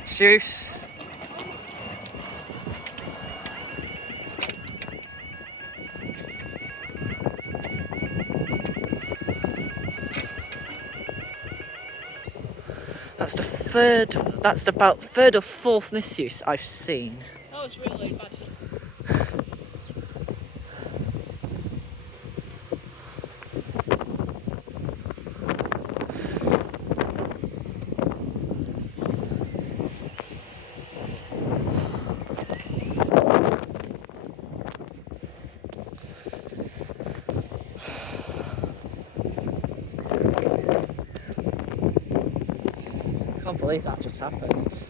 Misuse. That's about third or fourth misuse I've seen. That was really bad. I can't believe that just happened.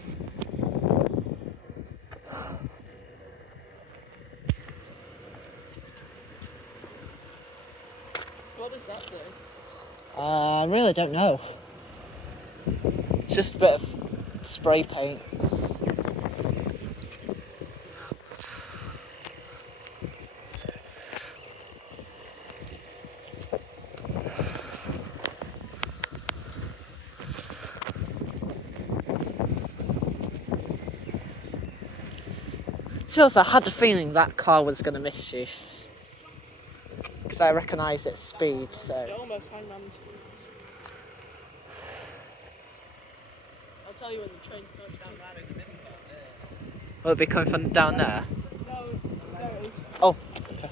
What does that say? I really don't know. It's just a bit of spray paint. Just, I had the feeling that car was going to misuse. Because I recognise its speed, It so... almost hung on to me. I'll tell you when the train starts down there in the middle. Will it be coming from down there? No, there it is. Oh. Okay.